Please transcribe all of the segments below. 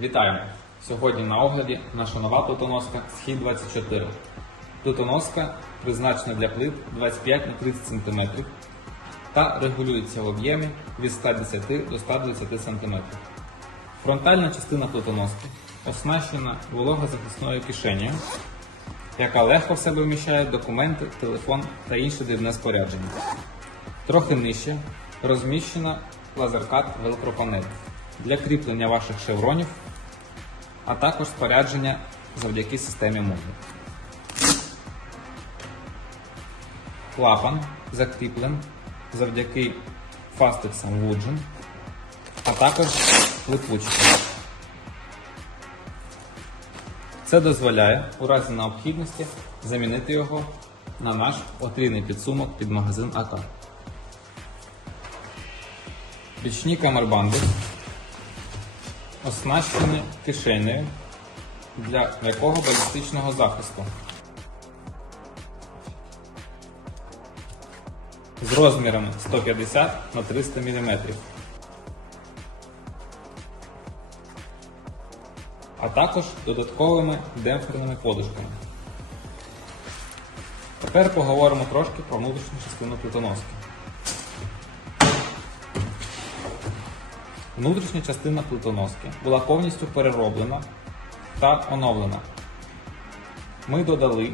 Вітаємо! Сьогодні на огляді наша нова плитоноска Схід 24. Плитоноска призначена для плит 25 на 30 см та регулюється в об'ємі від 110 до 120 см. Фронтальна частина плитоноски оснащена вологозахисною кишенею, яка легко в себе вміщає документи, телефон та інше дрібне спорядження. Трохи нижче розміщена лазеркат велкропанель для кріплення ваших шевронів, а також спорядження завдяки системі мови. Клапан закріплен завдяки фастексам Woodgen, а також липучкам. Це дозволяє у разі необхідності замінити його на наш потрійний підсумок під магазин АК. Бічні камербанди оснащені кишенею для м'якого балістичного захисту. З розмірами 150 на 300 мм. А також додатковими демпферними подушками. Тепер поговоримо трошки про внутрішню частину плитоноски. Внутрішня частина плитоноски була повністю перероблена та оновлена. Ми додали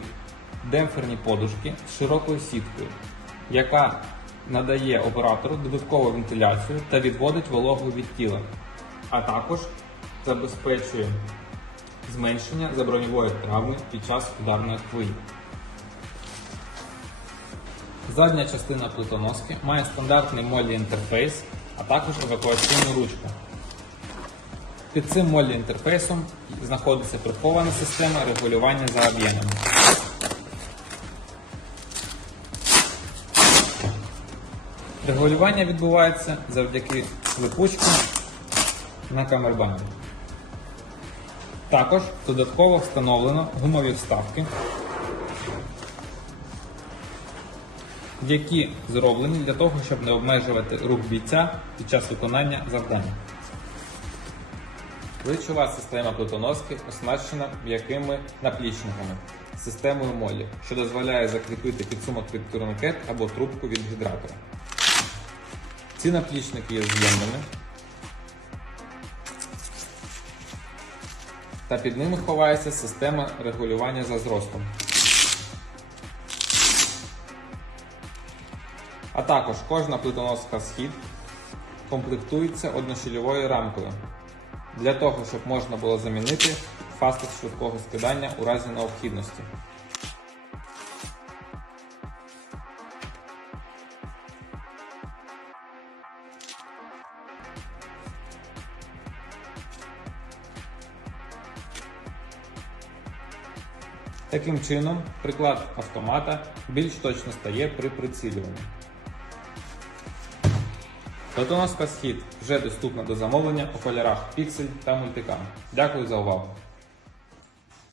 демпферні подушки з широкою сіткою, яка надає оператору додаткову вентиляцію та відводить вологу від тіла, а також забезпечує зменшення заброньової травми під час ударної хвилі. Задня частина плитоноски має стандартний молі інтерфейс, а також евакуаційну ручку. Під цим молі інтерфейсом знаходиться прихована система регулювання за об'ємами. Регулювання відбувається завдяки липучкам на камербанді. Також додатково встановлено гумові вставки, які зроблені для того, щоб не обмежувати рух бійця під час виконання завдання. Плечова система плитоноски оснащена м'якими наплічниками системою молі, що дозволяє закріпити підсумок під турникет або трубку від гідратора. Ці наплічники є з'ємними, та під ними ховається система регулювання за зростом. А також кожна плитоноска схід комплектується однощільовою рамкою для того, щоб можна було замінити фастекс швидкого скидання у разі необхідності. Таким чином, приклад автомата більш точно стає при прицілюванні. Платоноска схід вже доступна до замовлення у кольорах Pixel та Multicam. Дякую за увагу!